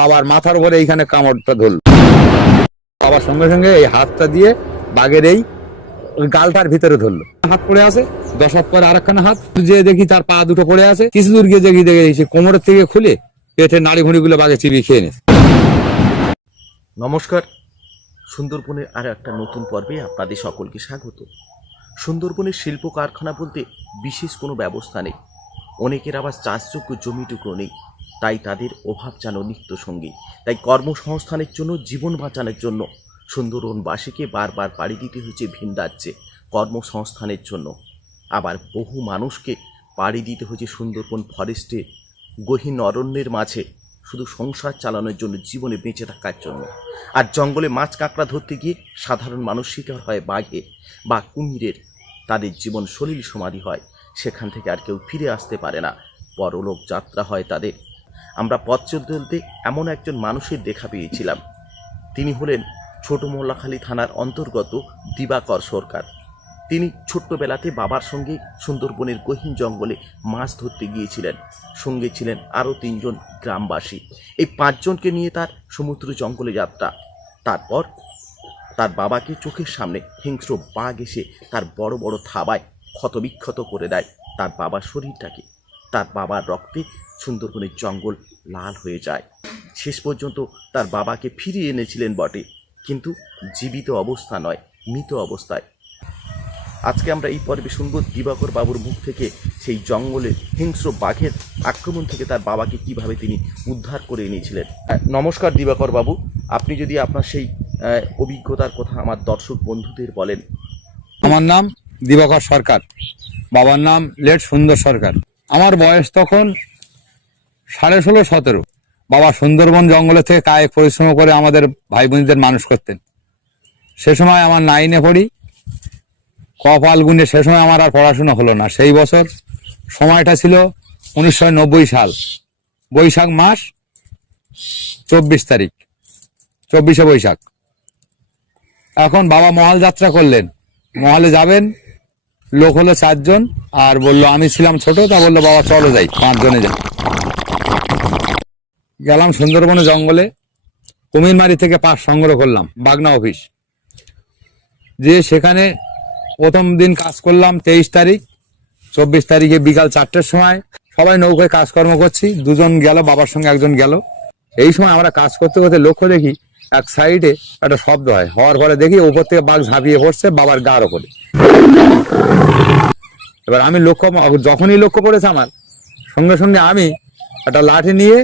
বাবার মাথার উপরে এইখানে কামড়টা ধরল। বাবার সঙ্গে সঙ্গে এই হাতটা দিয়ে বাঘের এই গালটার ভিতরে ধরলো। হাত পড়ে আছে, দশ হাত পরে আরেকখানা হাত, যে দেখি তার পা দুটো পড়ে আছে। কিছু দূর গিয়ে দেখি দেখি সে কোমরের থেকে খুলে পেটের নাড়ি ভুঁড়িগুলো বাঘে চিবিয়ে খেয়ে নিয়েছে। নমস্কার, সুন্দরবনের আর একটা নতুন পর্বে আপনাদের সকলকে স্বাগত। সুন্দরবনের শিল্প কারখানা বলতে বিশেষ কোনো ব্যবস্থা নেই। অনেকের আবার চাষযোগ্য জমিটুকু নেই। তাই তাদের অভাব যেন নিত্য সঙ্গী তাই কর্মসংস্থানের জন্য, জীবন বাঁচানোর জন্য সুন্দরবনবাসীকে বারবার পাড়ি দিতে হয়েছে ভিন রাজ্যে। কর্মসংস্থানের জন্য আবার বহু মানুষকে পাড়ি দিতে হয়েছে সুন্দরবন ফরেস্টে। গহীন অরণ্যের মাঝে শুধু সংসার চালানোর জন্য, জীবনে বেঁচে থাকার জন্য। আর জঙ্গলে মাছ কাঁকড়া ধরতে গিয়ে সাধারণ মানুষ শিকার হয় বাঘে বা কুমিরের। তাদের জীবন সলিল সমাধি হয়। সেখান থেকে আর কেউ ফিরে আসতে পারে না। পরলোক যাত্রা হয় তাদের। আমরা পথ চলতে চলতে এমন একজন মানুষের দেখা পেয়েছিলাম। তিনি হলেন ছোট মোল্লাখালী থানার অন্তর্গত দিবাকর সরকার। তিনি ছোট্টবেলাতে বাবার সঙ্গে সুন্দরবনের গহীন জঙ্গলে মাছ ধরতে গিয়েছিলেন। সঙ্গে ছিলেন আরও তিনজন গ্রামবাসী। এই পাঁচজনকে নিয়ে তার সমুদ্র জঙ্গলে যাত্রা। তারপর তার বাবাকে চোখের সামনে হিংস্র বাঘ এসে তার বড় বড় থাবায় ক্ষতবিক্ষত করে দেয়। তার বাবার শরীরটাকে তার বাবার রক্তে সুন্দরবনের জঙ্গল লাল হয়ে যায়। শেষ পর্যন্ত তার বাবাকে ফিরিয়ে এনেছিলেন বটে, কিন্তু জীবিত অবস্থা নয়, মৃত অবস্থায়। আজকে আমরা এই পর্বে শুনব দিবাকর বাবুর মুখ থেকে সেই জঙ্গলে হিংস্র বাঘের আক্রমণ থেকে তার বাবাকে কীভাবে তিনি উদ্ধার করে এনেছিলেন। নমস্কার দিবাকর বাবু, আপনি যদি আপনার সেই অভিজ্ঞতার কথা আমার দর্শক বন্ধুদের বলেন। আমার নাম দিবাকর সরকার। বাবার নাম লেট সুন্দর সরকার। আমার বয়স তখন সাড়ে ষোলো, সতেরো। বাবা সুন্দরবন জঙ্গলে থেকে কায়ে পরিশ্রম করে আমাদের ভাই বোনদের মানুষ করতেন। সে সময় আমার নাইনে পড়ি। কপাল গুণে সে সময় আমার আর পড়াশোনা হলো না। সেই বছর সময়টা ছিল উনিশশো নব্বই সাল। বৈশাখ মাস চব্বিশ তারিখ। চব্বিশে বৈশাখ। এখন বাবা মহাল যাত্রা করলেন। মহালে যাবেন। লোক হলো চারজন, আর বলল, আমি ছিলাম ছোট, তা বলল, বাবা, চলো যাই, পাঁচজনে যাই। গেলাম সুন্দরবনে জঙ্গলে কুমিরমারি থেকে পাস সংগ্রহ করলাম, বাগনা অফিস। যে সেখানে প্রথম দিন কাজ করলাম তেইশ তারিখ, চব্বিশ তারিখে বিকাল চারটের সময়। সবাই নৌকায় কাজকর্ম করছি, দুজন গেল, বাবার সঙ্গে একজন গেল। এই সময় আমরা কাজ করতে করতে লক্ষ্য দেখি, এক সাইডে একটা শব্দ হয়। হওয়ার পরে দেখি উপর থেকে বাঘ ঝাঁপিয়ে পড়ছে, বাবার গার ওপরে। এবার আমি লক্ষ্য যখনই লক্ষ্য পড়েছে আমার, সঙ্গে সঙ্গে আমি একটা লাঠি নিয়ে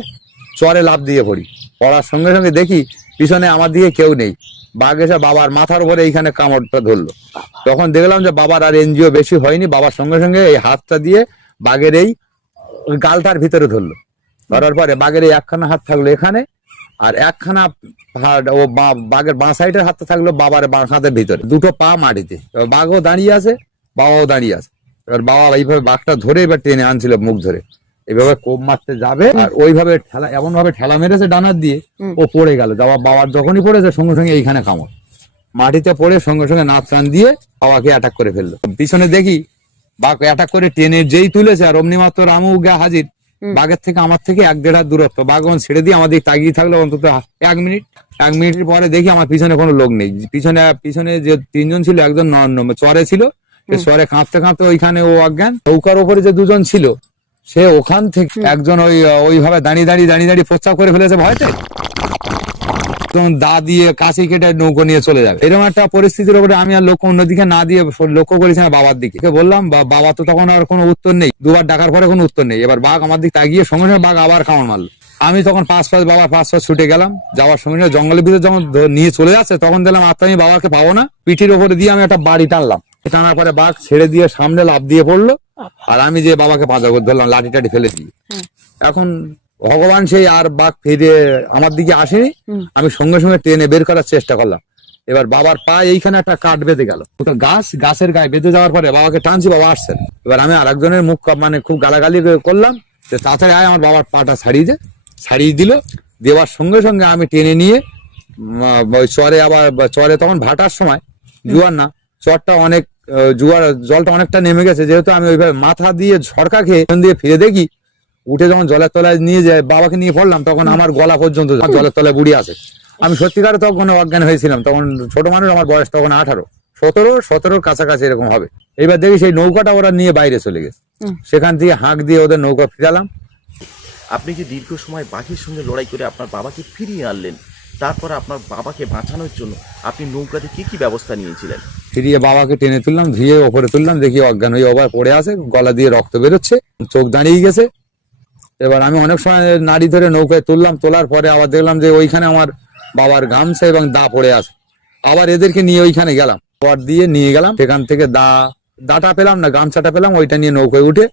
চরে লাভ দিয়ে পড়ি। পড়ার সঙ্গে সঙ্গে দেখি পিছনে আমার দিকে কেউ নেই। বাঘ এসে বাবার মাথার উপরে এইখানে কামড়টা ধরলো। তখন দেখলাম যে বাবার আর এনজিও বেশি হয়নি, বাবার সঙ্গে সঙ্গে এই হাতটা দিয়ে বাঘের এই গালটার ভিতরে ধরলো। ধরার পরে বাঘের এই একখানা হাত থাকল এখানে আর একখানা ও বাঘের বাঁ সাইডের হাতটা থাকল বাবার বাঁ হাতের ভিতরে। দুটো পা মাটিতে। বাঘও দাঁড়িয়ে আছে বাবাও দাঁড়িয়ে আছে। এবার বাবা এইভাবে বাঘটা ধরে এবার টেনে আনছিল মুখ ধরে। এইভাবে কোপ মারতে যাবে আর ওইভাবে ঠেলা এমন ভাবে ঠেলা মেরেছে ডানার দিয়ে ও পড়ে গেল। যাওয়া বাবার যখনই পড়েছে সঙ্গে সঙ্গে এইখানে কামড়। মাটিতে পড়ে সঙ্গে সঙ্গে নাচ টান দিয়ে বাবাকে অ্যাটাক করে ফেলল। পিছনে দেখি বাঘ অ্যাটাক করে টেনে যেই তুলেছে আর অমনি মাত্র রামু গা হাজির বাঘের থেকে আমার থেকে এক দেড় হাত দূরত্ব। বাঘ যখন ছেড়ে দিয়ে আমাদের তাগিয়ে থাকল অন্তত এক মিনিট এক মিনিটের পরে দেখি আমার পিছনে কোনো লোক নেই। পিছনে পিছনে যে তিনজন ছিল একজন ন- ন- চরে ছিল। চরে কাঁপতে কাঁপতে ওইখানে ও অজ্ঞান। নৌকার ওপরে যে দুজন ছিল সে ওখান থেকে একজন ওই ওইভাবে দাঁড়িয়ে দাঁড়িয়ে দাঁড়িয়ে দাঁড়িয়ে প্রস্তাব করে ফেলেছে ভয়তে। দা দিয়ে কাশি কেটে নৌকো নিয়ে চলে যাবে। এরকম একটা পরিস্থিতির উপরে আমি আর লক্ষ্য অন্যদিকে না দিয়ে লক্ষ্য করেছি না বাবার দিকে। বললাম বাবা তো তখন আর কোনো উত্তর নেই। দুবার ডাকার পরে কোনো উত্তর নেই। এবার বাঘ আমার দিকে তাকিয়ে সঙ্গে সঙ্গে বাঘ আবার কামড় মারলো। আমি তখন পাঁচ পাঁচ বাবার পাঁচ পাঁচ ছুটে গেলাম। যাওয়ার সঙ্গে জঙ্গলের ভিতরে যখন নিয়ে চলে যাচ্ছে তখন দেখলাম আর আমি বাবাকে পাবো না। পিঠির ওপরে দিয়ে আমি একটা বাড়ি টানলাম। টানার পরে বাঘ ছেড়ে দিয়ে সামনে লাভ দিয়ে পড়ল। আর আমি যে বাবাকে পাঁচা করে ধরলাম লাঠি টাঠি ফেলে দিয়ে এখন ভগবান সেই আর বাঘ ফিরে আমার দিকে আসেনি। আমি সঙ্গে সঙ্গে টেনে বের করার চেষ্টা করলাম। এবার বাবার পা এইখানে একটা কাঠ বেঁধে গেল। ওটা গাছ গাছের গায়ে বেঁধে যাওয়ার পরে বাবাকে টানছি বাবা আসছেন। এবার আমি আরেকজনের মুখ মানে খুব গালাগালি করে করলাম যে তাড়াতাড়ি আয় আমার বাবার পাটা ছাড়িয়ে দে। ছাড়িয়ে দিল। দেওয়ার সঙ্গে সঙ্গে আমি টেনে নিয়ে ওই চরে আবার চরে তখন ভাটার সময় জুয়ার না চরটা অনেক জুয়ার জলটা অনেকটা নেমে গেছে। যেহেতু আমি ওইভাবে মাথা দিয়ে ঝড়কা খেয়ে দিয়ে ফিরে দেখি উঠে যখন জলের তলায় নিয়ে যায় বাবাকে নিয়ে পড়লাম তখন আমার গলা পর্যন্ত জলের তলায় বুড়ি আছে আমি সত্যিকারে তখন অজ্ঞান হয়েছিলাম তখন ছোট মানুষ আমার বয়স তখন আঠারো। সতেরো সতেরোর কাছাকাছি এরকম হবে। এবার দেখি সেই নৌকাটা ওরা নিয়ে বাইরে চলে গেছে। সেখান থেকে হাঁক দিয়ে ওদের নৌকা ফিরালাম। আপনি যে দীর্ঘ সময় বাঘের সঙ্গে লড়াই করে আপনার বাবাকে ফিরিয়ে আনলেন তারপর আপনার বাবাকে বাঁচানোর জন্য আপনি নৌকাতে কি কি ব্যবস্থা নিয়েছিলেন? ফিরিয়ে বাবাকে টেনে তুললাম ধুয়ে ওপরে তুললাম দেখি অজ্ঞান হয়ে আবার পড়ে আছে গলা দিয়ে রক্ত বেরোচ্ছে চোখ দাঁড়িয়ে গেছে। এবার আমি অনেক সময় নাড়ি ধরে নৌকায় তুললাম, তোলার পরে আবার দেখলাম যে ওইখানে আমার বাবার গামছা এবং দা পড়ে আছে। আবার এদেরকে নিয়ে ওইখানে গেলাম। পর দিয়ে নিয়ে গেলাম, সেখান থেকে দা, দাটা পেলাম না, গামছাটা পেলাম, ওইটা নিয়ে নৌকায় উঠে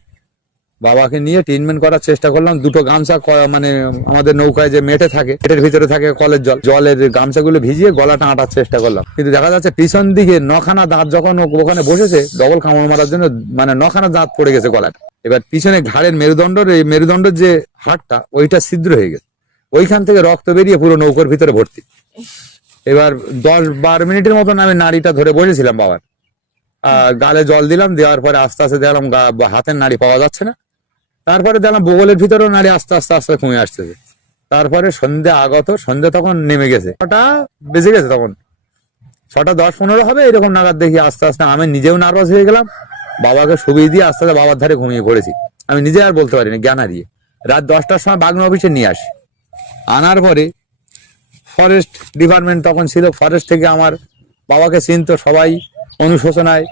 বাবাকে নিয়ে ট্রিটমেন্ট করার চেষ্টা করলাম। দুটো গামছা মানে আমাদের নৌকায় যে মেটে থাকে, মেটের ভিতরে থাকে কলের জল। জলের গামছাগুলো ভিজিয়ে গলাটা আঁটার চেষ্টা করলাম। কিন্তু দেখা যাচ্ছে পিছন দিকে নখানা দাঁত যখন ওখানে বসেছে ডবল কামড় মারার জন্য মানে নখানা দাঁত পড়ে গেছে গলাটা। এবার পিছনে ঘাড়ের মেরুদণ্ডের এই মেরুদণ্ডের যে হাড়টা, ওইটা ছিদ্র হয়ে গেছে। ওইখান থেকে রক্ত বেরিয়ে পুরো নৌকার ভিতরে ভর্তি। এবার দশ বারো মিনিটের মতন আমি নাড়িটা ধরে বসেছিলাম বাবার। গালে জল দিলাম, দেওয়ার পরে আস্তে আস্তে দেখলাম হাতের নাড়ি পাওয়া যাচ্ছে না। তারপরে দেখলাম বগলের ভিতরেও নারী আস্তে আস্তে আস্তে কমে আসতেছে। তারপরে সন্ধ্যে আগত সন্ধ্যে তখন নেমে গেছে। ছটা বেজে গেছে তখন। ছটা দশ পনেরো হবে, এরকম নাগাদ দেখি আস্তে আস্তে আমি নিজেও নার্ভাস হয়ে গেলাম। বাবাকে শুবিয়ে দিয়ে আস্তে আস্তে বাবার ধারে ঘুমিয়ে পড়েছি। আমি নিজে আর বলতে পারিনি, জ্ঞান হারিয়ে। রাত দশটার সময় বাগন অফিসে নিয়ে আসি। আনার পরে ফরেস্ট ডিপার্টমেন্ট তখন ছিল। ফরেস্ট থেকে আমার বাবাকে চিনতো সবাই অনুশোচনায়।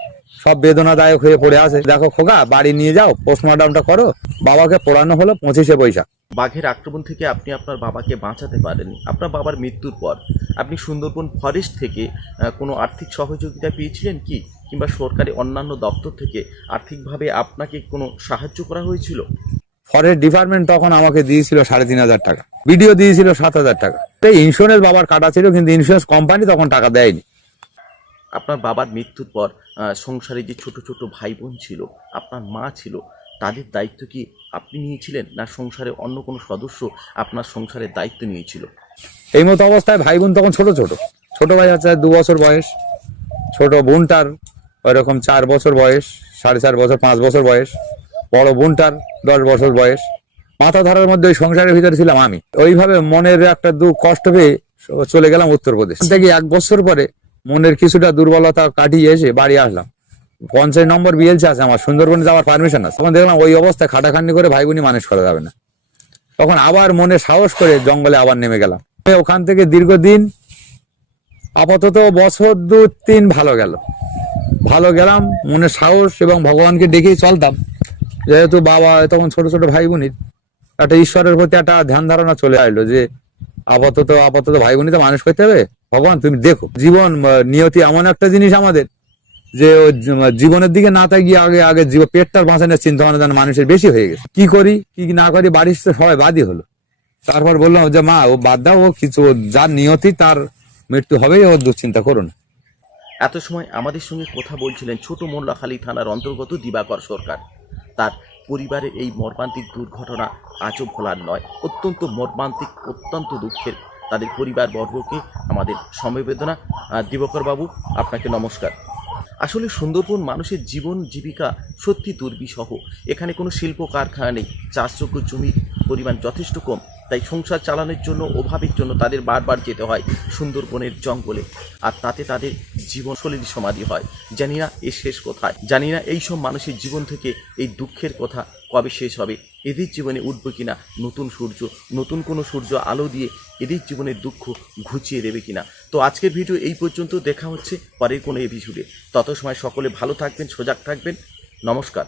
সব বেদনাদায়ক হয়ে পড়ে আছে। দেখো খোকা বাড়ি নিয়ে যাও পোস্টমর্টমটা করো। বাবাকে পড়ানো হলো পঁচিশে বৈশাখ। বাঘের আক্রমণ থেকে আপনি আপনার বাবাকে বাঁচাতে পারেননি। আপনার বাবার মৃত্যুর পর আপনি সুন্দরবন ফরেস্ট থেকে কোনো আর্থিক সহযোগিতা পেয়েছিলেন কি? কিংবা সরকারি অন্যান্য দপ্তর থেকে আর্থিকভাবে আপনাকে কোনো সাহায্য করা হয়েছিল? ফরেস্ট ডিপার্টমেন্ট তখন আমাকে দিয়েছিল সাড়ে তিন হাজার টাকা। বিডিও দিয়েছিল সাত হাজার টাকা। এই ইন্স্যুরেন্স বাবার কাটা ছিল কিন্তু ইন্স্যুরেন্স কোম্পানি তখন টাকা দেয়নি। আপনার বাবার মৃত্যুর পর সংসারে যে ছোট ছোট ভাই বোন ছিল আপনার মা ছিল তাদের দায়িত্ব কি আপনি নিয়েছিলেন না সংসারে অন্য কোনো সদস্য আপনার সংসারের দায়িত্ব নিয়েছিল? এই মতো অবস্থায় ভাই বোন তখন ছোট ছোট। ছোট ভাই আছে দু বছর বয়স ছোট বোনটার ওইরকম চার বছর বয়স সাড়ে চার বছর পাঁচ বছর বয়স বড় বোনটার দশ বছর বয়স। মাথা ধরার মধ্যে ওই সংসারের ভিতরে ছিলাম আমি। ওইভাবে মনের একটা দু কষ্ট পেয়ে চলে গেলাম উত্তরপ্রদেশ। থেকে এক বছর পরে মনের কিছুটা দুর্বলতা কাটিয়ে এসে বাড়ি আসলাম। পঞ্চাশ নম্বর বিএলসি আছে আমার, সুন্দরবনে যাওয়ার পারমিশন আছে। তখন দেখলাম ওই অবস্থায় খাটাখান্ডি করে ভাই বোনই মানুষ করা যাবে না। তখন আবার মনে সাহস করে জঙ্গলে আবার নেমে গেলাম। ওখান থেকে দীর্ঘদিন, আপাতত বছর দু তিন ভালো গেল। ভালো গেলাম, মনে সাহস এবং ভগবানকে ডেকেই চলতাম। যেহেতু বাবা তখন ছোট ছোট ভাই বোনির একটা ঈশ্বরের প্রতি একটা ধ্যান ধারণা চলে আসলো যে আপাতত আপাতত ভাই বোনই তো মানুষ করতে হবে। ভগবান, তুমি দেখো, জীবন নিয়তি এমন একটা জিনিস আমাদের যে জীবনের দিকে না তাকিয়ে আগে আগে জীব- পেটটার বাঁচানোর চিন্তা ভাবনা যেন মানুষের বেশি হয়ে গেছে। কি করি, কি না করি, বাড়ির সবাই বাদই হলো। তারপর বললাম যে, মা, ও বাদ দাও, ও কিছু যার নিয়তি, তার মৃত্যু হবেই, ও দুশ্চিন্তা করো না। এত সময় আমাদের সঙ্গে কথা বলছিলেন ছোট মোল্লাখালী থানার অন্তর্গত দিবাকর সরকার। তার পরিবারের এই মর্মান্তিক দুর্ঘটনা আজও ভোলার নয়। অত্যন্ত মর্মান্তিক, অত্যন্ত দুঃখের তাদের পরিবার বর্গকে আমাদের সমবেদনা। দিবকর বাবু, আপনাকে নমস্কার। আসলে সুন্দরবন মানুষের জীবন জীবিকা সত্যি দুর্বিসহ এখানে কোনো শিল্প কারখানা নেই। চাষযোগ্য জমির পরিমাণ যথেষ্ট কম। তাই সংসার চালানোর জন্য, অভাবের জন্য তাদের বারবার যেতে হয় সুন্দরবনের জঙ্গলে। আর তাতে তাদের জীবন সমাধি হয়। জানি না এ শেষ কোথায়। জানি না এই সব মানুষের জীবন থেকে এই দুঃখের কথা কবে শেষ হবে। এদের জীবনে উঠবে কিনা নতুন সূর্য, নতুন কোনো সূর্য আলো দিয়ে এদের জীবনের দুঃখ ঘুচিয়ে দেবে কিনা? তো আজকের ভিডিও এই পর্যন্ত। দেখা হচ্ছে পরের কোনো এপিসোডে তত সময় সকলে ভালো থাকবেন, সজাগ থাকবেন। নমস্কার।